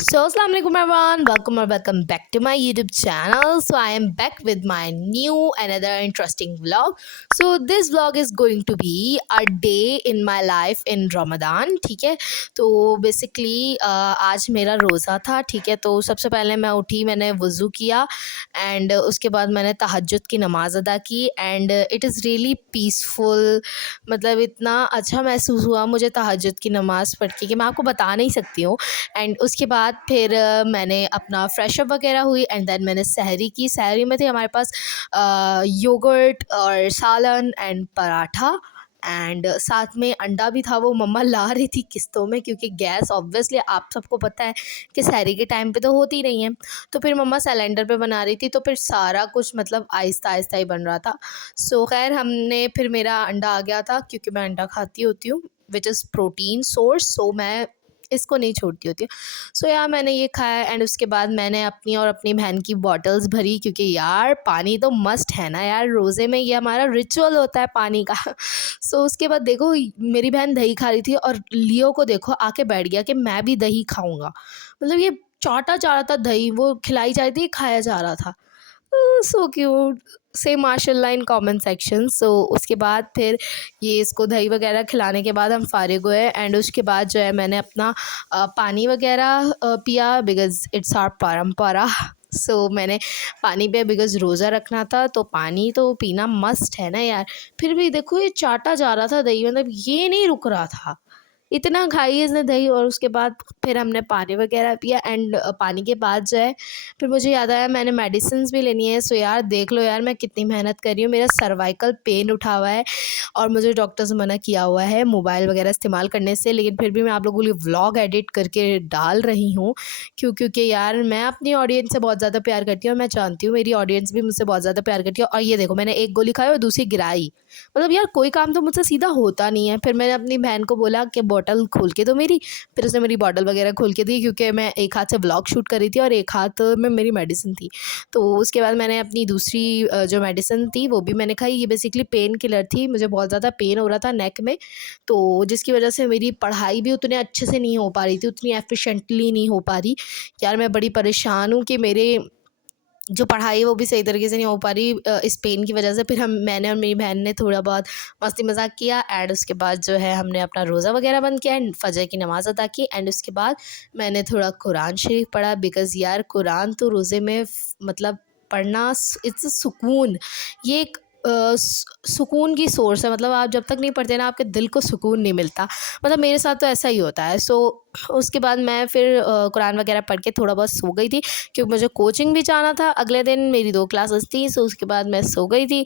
So, Assalamu alaikum everyone. Welcome or welcome back to my YouTube channel. So, I am back with my new another interesting vlog. So, this vlog is going to be a day in my life in Ramadan. ठीक है, तो basically आज मेरा रोज़ा था. ठीक है, तो सबसे पहले मैं उठी, मैंने वज़ू किया एंड उसके बाद मैंने तहज्जुद की नमाज़ अदा की and it is really peaceful. मतलब इतना अच्छा महसूस हुआ मुझे तहज्जुद की नमाज़ पढ़ के कि मैं आपको बता नहीं सकती हूँ. एंड उसके बाद फिर मैंने अपना फ्रेश अप वगैरह हुई एंड देन मैंने सहरी की. सहरी में थे हमारे पास योगर्ट और सालन एंड पराठा एंड साथ में अंडा भी था. वो मम्मा ला रही थी किस्तों में क्योंकि गैस ऑब्वियसली आप सबको पता है कि सहरी के टाइम पे तो होती नहीं है, तो फिर मम्मा सिलेंडर पे बना रही थी, तो फिर सारा कुछ मतलब आहिस्ता आहिस्ता ही बन रहा था. सो खैर हमने फिर मेरा अंडा आ गया था क्योंकि मैं अंडा खाती होती हूँ विच इज़ प्रोटीन सोर्स. सो मैं इसको नहीं छोड़ती होती हूँ. सो यार मैंने ये खाया एंड उसके बाद मैंने अपनी और अपनी बहन की बॉटल्स भरी क्योंकि यार पानी तो मस्ट है ना यार, रोज़े में ये हमारा रिचुअल होता है पानी का. सो उसके बाद देखो मेरी बहन दही खा रही थी और लियो को देखो आके बैठ गया कि मैं भी दही खाऊंगा. मतलब ये चाटा जा रहा था दही, वो खिलाई जा रही थी, खाया जा रहा था. So cute. से माशाल्लाह इन कमेंट सेक्शन. सो उसके बाद फिर ये इसको दही वगैरह खिलाने के बाद हम फारिग हुए एंड उसके बाद जो है मैंने अपना पानी वगैरह पिया बिकॉज़ इट्स आवर परंपरा. सो मैंने पानी पिया बिकॉज़ रोज़ा रखना था, तो पानी तो पीना मस्ट है ना यार. फिर भी देखो ये चाटा जा रहा था दही, मतलब ये नहीं रुक रहा था, इतना खाई इसने दही. और उसके बाद फिर हमने पानी वगैरह पिया एंड पानी के बाद जो है फिर मुझे याद आया मैंने मेडिसिन्स भी लेनी है. सो यार देख लो यार मैं कितनी मेहनत कर रही हूँ. मेरा सर्वाइकल पेन उठा हुआ है और मुझे डॉक्टर से मना किया हुआ है मोबाइल वगैरह इस्तेमाल करने से, लेकिन फिर भी मैं आप लोगों के लिए व्लॉग एडिट करके डाल रही हूँ क्योंकि यार मैं अपनी ऑडियंस से बहुत ज़्यादा प्यार करती हूँ और मैं जानती हूँ मेरी ऑडियंस भी मुझसे बहुत ज़्यादा प्यार करती है. और ये देखो मैंने एक गोली खाई और दूसरी गिराई. मतलब यार कोई काम तो मुझसे सीधा होता नहीं है. फिर मैंने अपनी बहन को बोला कि बॉटल खोल के दो मेरी. फिर उसने मेरी बॉटल वगैरह खोल के दी क्योंकि मैं एक हाथ से व्लॉग शूट कर रही थी और एक हाथ में मेरी मेडिसिन थी. तो उसके बाद मैंने अपनी दूसरी जो मेडिसिन थी वो भी मैंने खाई. ये बेसिकली पेन किलर थी, मुझे बहुत ज़्यादा पेन हो रहा था नेक में, तो जिसकी वजह से मेरी पढ़ाई भी उतने अच्छे से नहीं हो पा रही थी, उतनी एफिशिएंटली नहीं हो पा रही. यार मैं बड़ी परेशान हूँ कि मेरे जो पढ़ाई है वो भी सही तरीके से नहीं हो पा रही इस पेन की वजह से. फिर मैंने और मेरी बहन ने थोड़ा बहुत मस्ती मजाक किया एंड उसके बाद जो है हमने अपना रोज़ा वगैरह बंद किया एंड फजर की नमाज़ अदा की एंड उसके बाद मैंने थोड़ा कुरान शरीफ पढ़ा बिकॉज़ यार कुरान तो रोज़े में मतलब पढ़ना इट्स सुकून. ये एक सुकून की सोर्स है. मतलब आप जब तक नहीं पढ़ते ना आपके दिल को सुकून नहीं मिलता. मतलब मेरे साथ तो ऐसा ही होता है. सो उसके बाद मैं फिर कुरान वगैरह पढ़ के थोड़ा बहुत सो गई थी क्योंकि मुझे कोचिंग भी जाना था अगले दिन. मेरी 2 क्लासेस थी, सो उसके बाद मैं सो गई थी.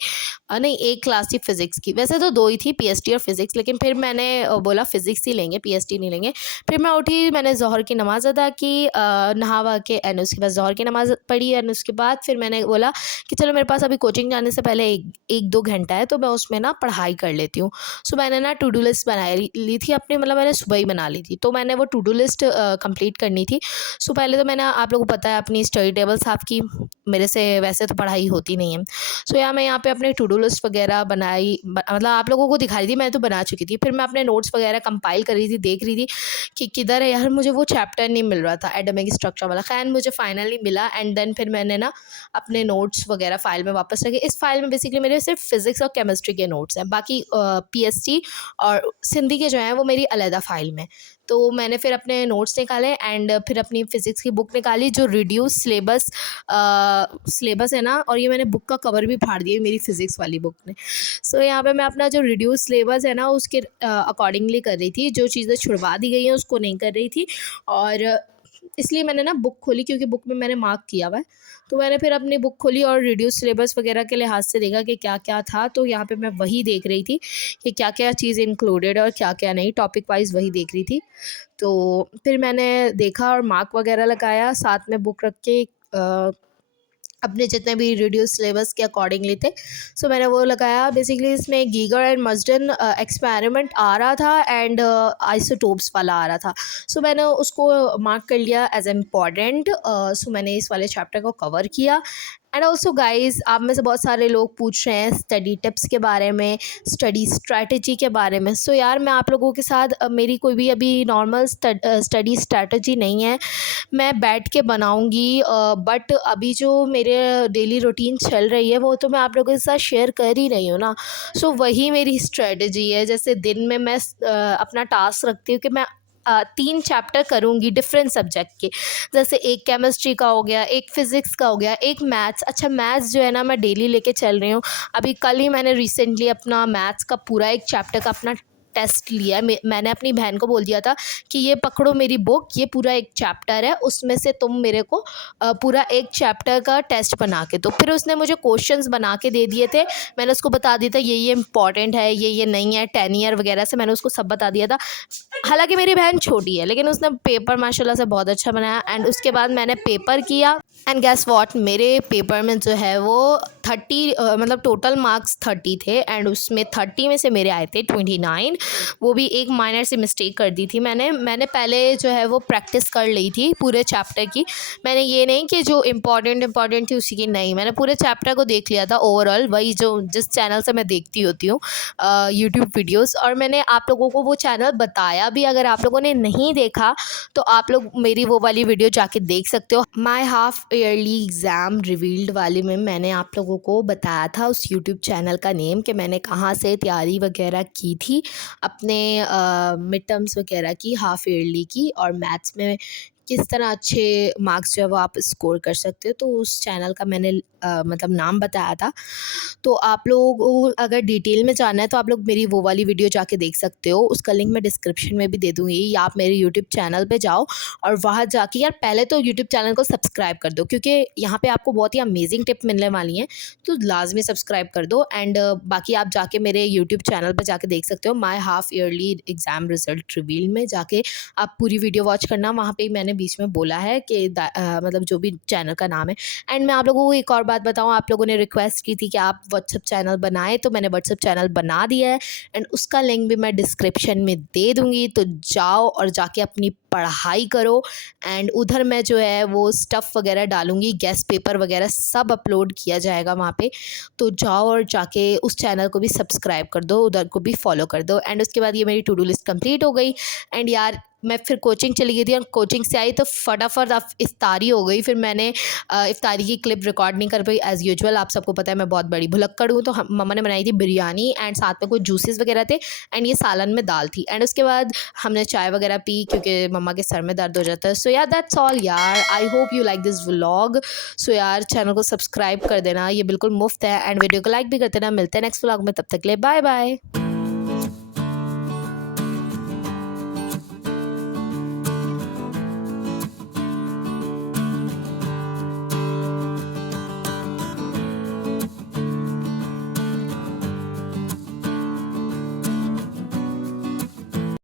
नहीं, एक क्लास थी फ़िज़िक्स की, वैसे तो 2 ही थी पीएसटी और फ़िज़िक्स, लेकिन फिर मैंने बोला फ़िज़िक्स ही लेंगे, पीएसटी नहीं लेंगे. फिर मैं उठी, मैंने ज़ोहर की नमाज़ अदा की नहा वहा के एंड उसके बाद ज़ोहर की नमाज़ पढ़ी एंड उसके बाद फिर मैंने बोला कि चलो मेरे पास अभी कोचिंग जाने से पहले 1-2 घंटा है तो मैं उसमें ना पढ़ाई कर लेती हूँ. सो मैंने ना टू डू लिस्ट बनाई ली थी अपनी, मतलब मैंने सुबह ही बना ली थी. तो मैंने वो टू डू लिस्ट कंप्लीट करनी थी. सो पहले तो मैंने आप लोगों को पता है अपनी स्टडी टेबल साफ़ की. मेरे से वैसे तो पढ़ाई होती नहीं है. सो यार मैं यहाँ पे अपने टू डू लिस्ट वगैरह बनाई, मतलब आप लोगों को दिखा रही थी, मैं तो बना चुकी थी. फिर मैं अपने नोट्स वगैरह कंपाइल कर रही थी, देख रही थी कि किधर है यार, मुझे वो चैप्टर नहीं मिल रहा था एटॉमिक स्ट्रक्चर वाला. खैर मुझे फाइनली मिला एंड देन फिर मैंने ना अपने नोट्स वगैरह फ़ाइल में वापस रखे. इस फाइल में बेसिकली मेरे सिर्फ फिज़िक्स और केमिस्ट्री के नोट्स हैं, बाकी पीएसटी और सिंधी के जो हैं वो मेरी अलहदा फ़ाइल में. तो मैंने फिर अपने नोट्स निकाले एंड फिर अपनी फ़िज़िक्स की बुक निकाली जो रिड्यूस सिलेबस है ना, और ये मैंने बुक का कवर भी फाड़ दिया मेरी फ़िज़िक्स वाली बुक ने. सो यहाँ पे मैं अपना जो रिड्यूस सिलेबस है ना उसके अकॉर्डिंगली कर रही थी. जो चीज़ें छुड़वा दी गई हैं उसको नहीं कर रही थी और इसलिए मैंने ना बुक खोली क्योंकि बुक में मैंने मार्क किया हुआ है. तो मैंने फिर अपनी बुक खोली और रिड्यूस सिलेबस वगैरह के लिहाज से देखा कि क्या क्या था. तो यहाँ पे मैं वही देख रही थी कि क्या क्या चीज़ इंक्लूडेड और क्या क्या नहीं, टॉपिक वाइज वही देख रही थी. तो फिर मैंने देखा और मार्क वगैरह लगाया साथ में बुक रख के अपने जितने भी रिड्यूस सिलेबस के अकॉर्डिंगली थे. सो मैंने वो लगाया. बेसिकली इसमें गीगर एंड मस्डन एक्सपेरिमेंट आ रहा था एंड आइसोटोप्स वाला आ रहा था. सो मैंने उसको मार्क कर लिया एज इम्पॉर्टेंट. सो मैंने इस वाले चैप्टर को कवर किया एंड ऑल्सो गाइज, आप में से बहुत सारे लोग पूछ रहे हैं स्टडी टिप्स के बारे में, स्टडी स्ट्रैटेजी के बारे में। सो यार, मैं आप लोगों के साथ मेरी कोई भी अभी नॉर्मल स्टडी स्ट्रैटेजी नहीं है, मैं बैठ के बनाऊंगी, बट अभी जो मेरे डेली रूटीन चल रही है वो तो मैं आप लोगों के साथ शेयर कर ही रही हूँ ना। सो वही मेरी स्ट्रेटजी है। जैसे दिन में मैं अपना टास्क रखती हूँ कि मैं 3 चैप्टर करूँगी डिफरेंट सब्जेक्ट के। जैसे एक केमिस्ट्री का हो गया, एक फ़िज़िक्स का हो गया, एक मैथ्स। अच्छा, मैथ्स जो है ना मैं डेली लेके चल रही हूँ। अभी कल ही मैंने रिसेंटली अपना मैथ्स का पूरा एक चैप्टर का अपना टेस्ट लिया है। मैंने अपनी बहन को बोल दिया था कि ये पकड़ो मेरी बुक, ये पूरा एक चैप्टर है, उसमें से तुम मेरे को पूरा एक चैप्टर का टेस्ट बना के दो। फिर उसने मुझे क्वेश्चंस बना के दे दिए थे। मैंने उसको बता दिया था ये इंपॉर्टेंट है, ये नहीं है, 10 ईयर वगैरह से मैंने उसको सब बता दिया था। हालांकि मेरी बहन छोटी है, लेकिन उसने पेपर माशाल्लाह से बहुत अच्छा बनाया। एंड उसके बाद मैंने पेपर किया, एंड गैस वॉट, मेरे पेपर में जो है वो 30 मतलब टोटल मार्क्स 30 थे, एंड उसमें 30 में से मेरे आए थे 29। वो भी एक माइनर सी मिस्टेक कर दी थी मैंने पहले जो है वो प्रैक्टिस कर ली थी पूरे चैप्टर की। मैंने ये नहीं कि जो इम्पॉर्टेंट थी उसी की, नहीं, मैंने पूरे चैप्टर को देख लिया था ओवरऑल, वही जो जिस चैनल से मैं देखती होती हूँ यूट्यूब वीडियोस। और मैंने आप लोगों को वो चैनल बताया भी, अगर आप लोगों ने नहीं देखा तो आप लोग मेरी वो वाली वीडियो जाके देख सकते हो। My half yearly exam revealed वाले में मैंने आप लोगों को बताया था उस यूट्यूब चैनल का नेम, कि मैंने कहाँ से तैयारी वगैरह की थी अपने मिड टर्म्स वगैरह की, हाफ ईयरली की, और मैथ्स में किस तरह अच्छे मार्क्स जो है वो आप स्कोर कर सकते हो। तो उस चैनल का मैंने मतलब नाम बताया था। तो आप लोग को अगर डिटेल में जानना है तो आप लोग मेरी वो वाली वीडियो जाके देख सकते हो, उसका लिंक मैं डिस्क्रिप्शन में भी दे दूँगी, या आप मेरे यूट्यूब चैनल पे जाओ और वहाँ जाके यार पहले तो यूट्यूब चैनल को सब्सक्राइब कर दो, क्योंकि यहाँ पे आपको बहुत ही अमेजिंग टिप मिलने वाली हैं, तो लाजमी सब्सक्राइब कर दो। एंड बाकी आप जाके मेरे यूट्यूब चैनल पर जाके देख सकते हो, my half yearly exam result reveal में जाके आप पूरी वीडियो वॉच करना। वहाँ पे मैंने बीच में बोला है कि मतलब जो भी चैनल का नाम है। एंड मैं आप लोगों को एक और बात बताऊँ, आप लोगों ने रिक्वेस्ट की थी कि आप व्हाट्सअप चैनल बनाएं, तो मैंने व्हाट्सअप चैनल बना दिया है, एंड उसका लिंक भी मैं डिस्क्रिप्शन में दे दूँगी। तो जाओ और जाके अपनी पढ़ाई करो, एंड उधर मैं जो है वो स्टफ़ वगैरह डालूँगी, गेस्ट पेपर वगैरह सब अपलोड किया जाएगा वहाँ पे। तो जाओ और जाके उस चैनल को भी सब्सक्राइब कर दो, उधर को भी फॉलो कर दो। एंड उसके बाद ये मेरी टू डू लिस्ट कंप्लीट हो गई। एंड यार मैं फिर कोचिंग चली गई थी, और कोचिंग से आई तो फटाफट इफ्तारी हो गई। फिर मैंने इफ्तारी की क्लिप रिकॉर्ड नहीं कर पाई एज़ यूजुअल। आप सबको पता है मैं बहुत बड़ी भुलक्कड़ हूँ, तो मम्मा ने बनाई थी बिरयानी, एंड साथ में कुछ जूसेस वगैरह थे, एंड ये सालन में दाल थी। एंड उसके बाद हमने चाय वगैरह पी, क्योंकि मम्मा के सर में दर्द हो जाता है। सो यार दैट्स ऑल यार, I hope you like this vlog. So यार चैनल को सब्सक्राइब कर देना, ये बिल्कुल मुफ्त है, एंड वीडियो को लाइक भी कर देना। मिलते हैं नेक्स्ट व्लॉग में, तब तक के लिए बाय बाय।